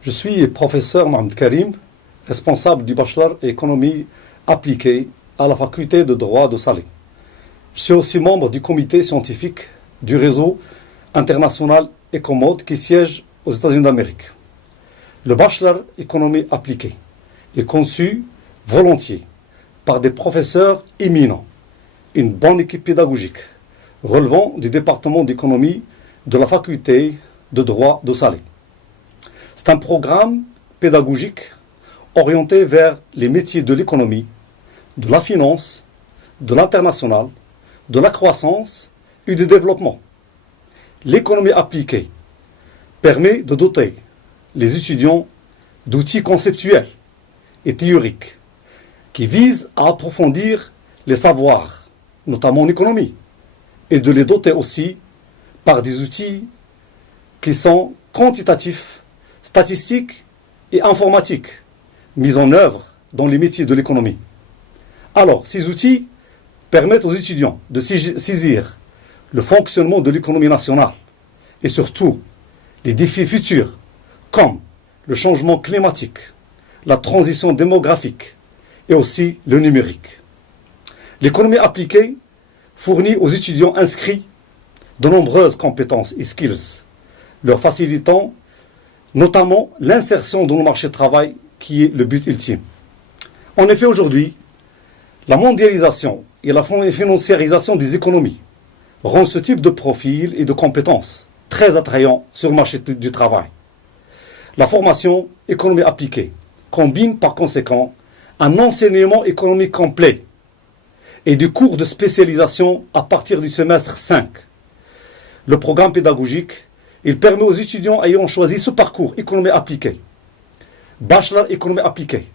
Je suis professeur Mohamed Karim, responsable du bachelor économie appliquée à la faculté de droit de Salé. Je suis aussi membre du comité scientifique du réseau international Ecomode qui siège aux États-Unis d'Amérique. Le bachelor économie appliquée est conçu volontiers par des professeurs éminents, une bonne équipe pédagogique relevant du département d'économie de la faculté de droit de Salé. C'est un programme pédagogique orienté vers les métiers de l'économie, de la finance, de l'international, de la croissance et du développement. L'économie appliquée permet de doter les étudiants d'outils conceptuels et théoriques qui visent à approfondir les savoirs, notamment en économie, et de les doter aussi par des outils qui sont quantitatifs, statistiques et informatiques, mis en œuvre dans les métiers de l'économie. Alors, ces outils permettent aux étudiants de saisir le fonctionnement de l'économie nationale et surtout les défis futurs comme le changement climatique, la transition démographique et aussi le numérique. L'économie appliquée fournit aux étudiants inscrits de nombreuses compétences et skills, leur facilitant notamment l'insertion dans le marché du travail qui est le but ultime. En effet, aujourd'hui, la mondialisation et la financiarisation des économies rend ce type de profil et de compétences très attrayant sur le marché du travail. La formation économie appliquée combine par conséquent un enseignement économique complet et des cours de spécialisation à partir du semestre 5. Le programme pédagogique, il permet aux étudiants ayant choisi ce parcours économie appliquée, bachelor économie appliquée,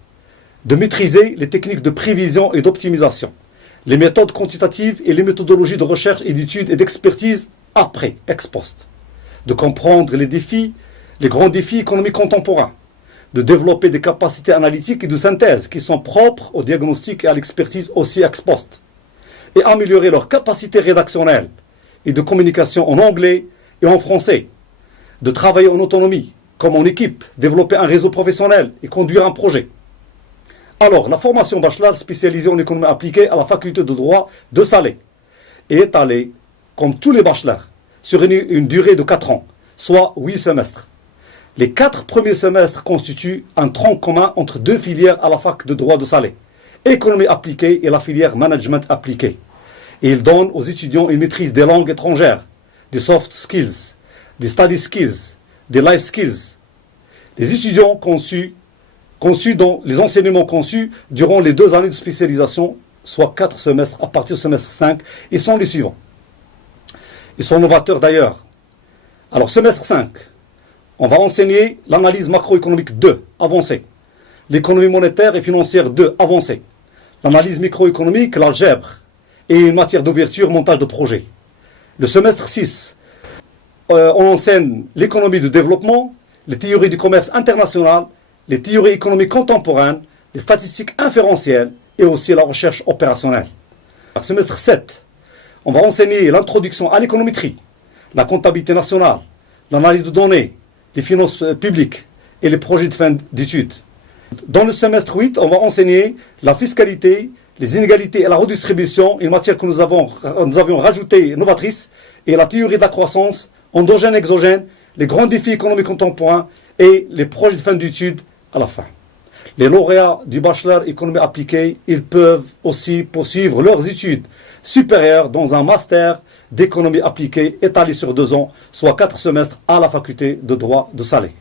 de maîtriser les techniques de prévision et d'optimisation, les méthodes quantitatives et les méthodologies de recherche et d'études et d'expertise après, ex post, de comprendre les défis, les grands défis économiques contemporains, de développer des capacités analytiques et de synthèse qui sont propres au diagnostic et à l'expertise aussi ex post, et améliorer leurs capacités rédactionnelles et de communication en anglais et en français, de travailler en autonomie, comme en équipe, développer un réseau professionnel et conduire un projet. Alors, la formation bachelor spécialisée en économie appliquée à la faculté de droit de Salé est étalée, comme tous les bachelors, sur une durée de 4 ans, soit 8 semestres. Les 4 premiers semestres constituent un tronc commun entre 2 filières à la fac de droit de Salé, économie appliquée et la filière management appliqué. Et ils donnent aux étudiants une maîtrise des langues étrangères, des soft skills, des study skills, des life skills. Les étudiants les enseignements conçus durant les 2 années de spécialisation, soit 4 semestres à partir du semestre 5, et sont les suivants. Ils sont novateurs d'ailleurs. Alors, semestre 5, on va enseigner l'analyse macroéconomique 2, avancée. L'économie monétaire et financière 2, avancée. L'analyse microéconomique, l'algèbre, et une matière d'ouverture, montage de projet. Le semestre 6, on enseigne l'économie de développement, les théories du commerce international, les théories économiques contemporaines, les statistiques inférentielles et aussi la recherche opérationnelle. Le semestre 7, on va enseigner l'introduction à l'économétrie, la comptabilité nationale, l'analyse de données, les finances publiques et les projets de fin d'études. Dans le semestre 8, on va enseigner la fiscalité, les inégalités et la redistribution, une matière que nous avions rajoutée novatrice, et la théorie de la croissance, endogène, exogène, les grands défis économiques contemporains et les projets de fin d'études à la fin. Les lauréats du bachelor économie appliquée, ils peuvent aussi poursuivre leurs études supérieures dans un master d'économie appliquée étalé sur 2 ans, soit 4 semestres à la faculté de droit de Salé.